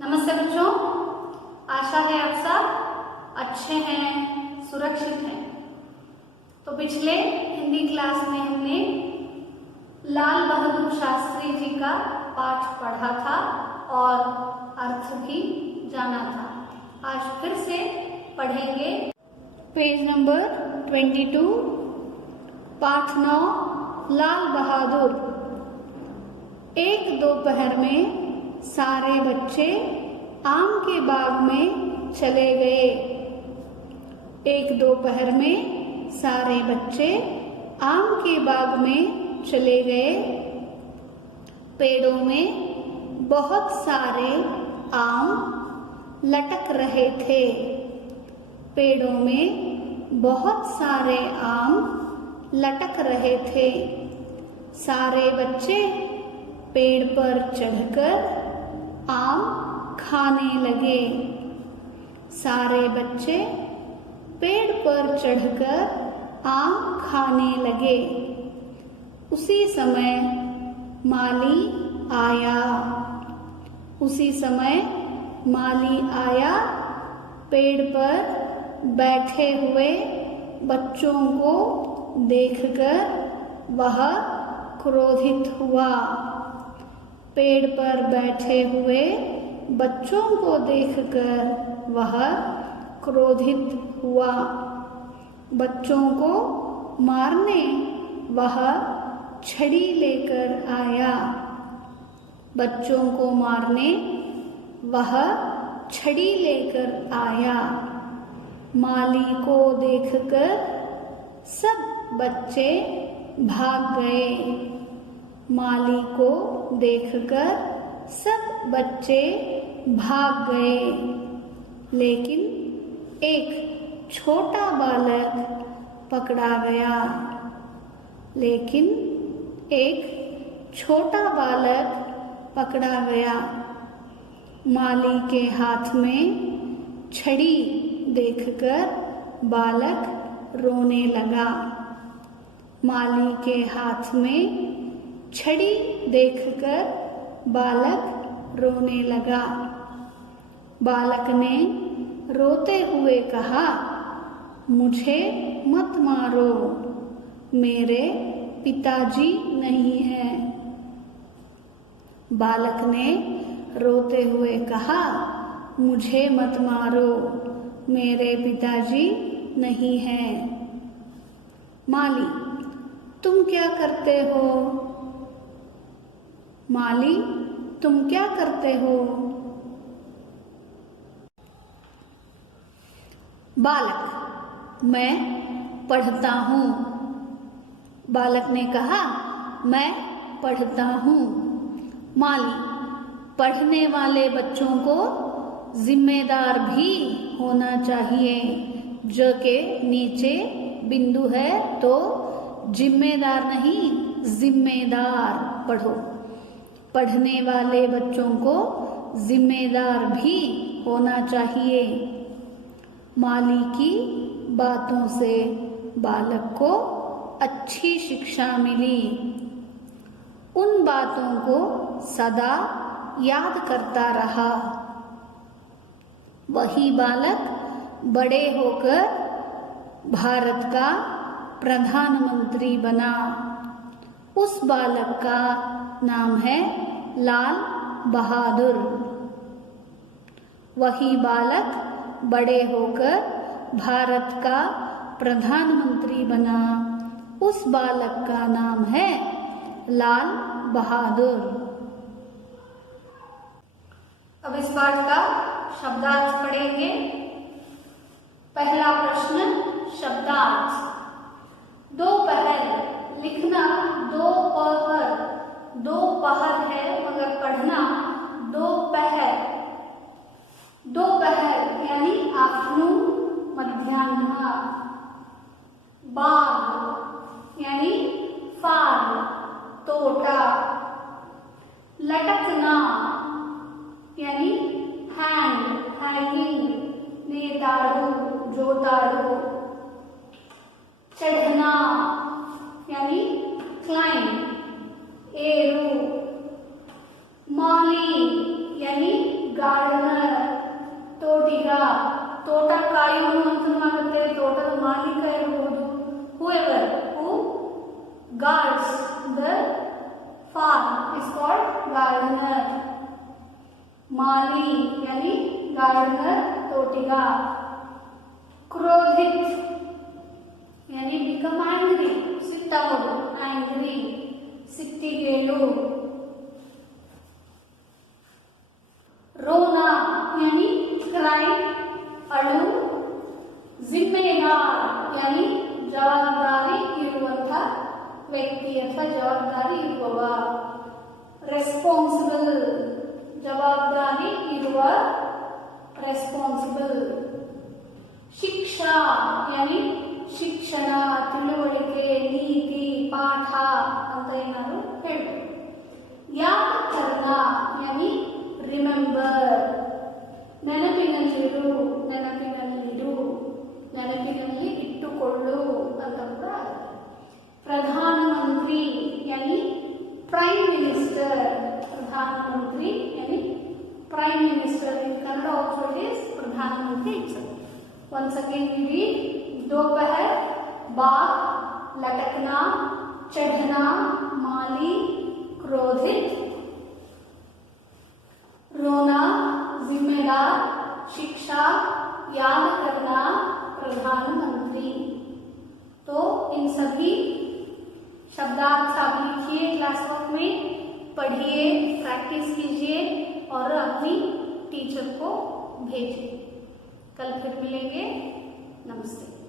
नमस्ते बच्चों, आशा है आप सब अच्छे हैं, सुरक्षित हैं। तो पिछले हिंदी क्लास में हमने लाल बहादुर शास्त्री जी का पाठ पढ़ा था और अर्थ भी जाना था। आज फिर से पढ़ेंगे पेज नंबर 22, पाठ 9, लाल बहादुर। एक दोपहर में सारे बच्चे आम के बाग में चले गए। एक दोपहर में सारे बच्चे आम के बाग में चले गए। पेड़ों में बहुत सारे आम लटक रहे थे। पेड़ों में बहुत सारे आम लटक रहे थे। सारे बच्चे पेड़ पर चढ़कर आम खाने लगे। सारे बच्चे पेड़ पर चढ़कर आम खाने लगे। उसी समय माली आया। उसी समय माली आया। पेड़ पर बैठे हुए बच्चों को देखकर वह क्रोधित हुआ। पेड़ पर बैठे हुए बच्चों को देखकर वह क्रोधित हुआ। बच्चों को मारने वह छड़ी लेकर आया। बच्चों को मारने वह छड़ी लेकर आया। माली को देखकर सब बच्चे भाग गए। माली को देखकर सब बच्चे भाग गए, लेकिन एक छोटा बालक पकड़ा गया। लेकिन एक छोटा बालक पकड़ा गया। माली के हाथ में छड़ी देखकर बालक रोने लगा। माली के हाथ में छड़ी देखकर बालक रोने लगा। बालक ने रोते हुए कहा, मुझे मत मारो, मेरे पिताजी नहीं हैं। बालक ने रोते हुए कहा, मुझे मत मारो, मेरे पिताजी नहीं हैं। माली, तुम क्या करते हो? माली, तुम क्या करते हो? बालक, मैं पढ़ता हूँ। बालक ने कहा, मैं पढ़ता हूँ। माली, पढ़ने वाले बच्चों को जिम्मेदार भी होना चाहिए। ज के नीचे बिंदु है तो जिम्मेदार नहीं, जिम्मेदार पढ़ो। पढ़ने वाले बच्चों को जिम्मेदार भी होना चाहिए। माली की बातों से बालक को अच्छी शिक्षा मिली। उन बातों को सदा याद करता रहा। वही बालक बड़े होकर भारत का प्रधानमंत्री बना। उस बालक का नाम है लाल बहादुर। वही बालक बड़े होकर भारत का प्रधानमंत्री बना। उस बालक का नाम है लाल बहादुर। अब इस पाठ का शब्दार्थ पढ़ेंगे। पहला प्रश्न, शब्दार्थ। दोपहर लिखना दोपहर, दोपहर है मगर पढ़ना दोपहर। दोपहर यानी आफ्टरनून, मध्याह्न। बाग यानी फार्म, तोटा। लटकना यानी हैंग, हैंगिंग, नेताड़ू, जोताड़ू। चढ़ना यानी क्लाइंब, एरू। माली यानी ಗಾರ್ಡನರ್, ತೋಟಿಗ, ತೋಟ ಕಾಯುವನು ಅಂತನಾಗುತ್ತೆ, ತೋಟದ ಮಾಲೀಕ ಇರಬಹುದು. whoever who guards the farm is called gardener. माली यानी गार्डनर, तोटिगा. क्रोधित यानी become angry, ಸಿಟ್ಟಾಗೋದು, angry, ಸಿಟ್ಟಿಗೇಳು. रोना यानी क्राई, अಳು. जिम्मेदार यानी जवाबदारी ಇರುವಂತ ವ್ಯಕ್ತಿ ಅಥವಾ ಜವಾಬ್ದಾರಿ ಇರುವವ. ರೆಸ್ಪಾನ್ಸಿಬಲ್ ಜವಾಬ್ದಾರಿ ಇರುವ, ರೆಸ್ಪಾನ್ಸಿಬಲ್. ಶಿಕ್ಷಾ यानी ಶಿಕ್ಷಣ, ತಿಳುವಳಿಕೆ, ನೀತಿ, ಪಾಠ ಅಂತ ಏನಾದ್ರು ಹೇಳ್ಬೋದು. ಯಾದ್ ಕರ್ನಾ यानी ರಿಮೆಂಬರ್, ನೆನಪಿನಲ್ಲಿರು, ನೆನಪಿನಲ್ಲಿರು, ನೆನಪಿನಲ್ಲಿ ಇಟ್ಟುಕೊಳ್ಳು ಅಂತ ಕೂಡ ಆಗುತ್ತೆ. ಪ್ರಧಾನಮಂತ್ರಿ यानी प्राइम मिनिस्टर, प्रधानमंत्री यानी prime minister. in Kannada also it is प्रधानमंत्री itself. once again we read. दोपहर, बाग, लटकना, चढ़ना, माली, क्रोधित. रोना, जिम्मेदार, शिक्षा, याद करना, प्रधानमंत्री. तो इन सभी शब्दार्थ आप लिखिए, क्लास वर्क में पढ़िए, प्रैक्टिस कीजिए और अपनी टीचर को भेजिए. कल फिर मिलेंगे. नमस्ते.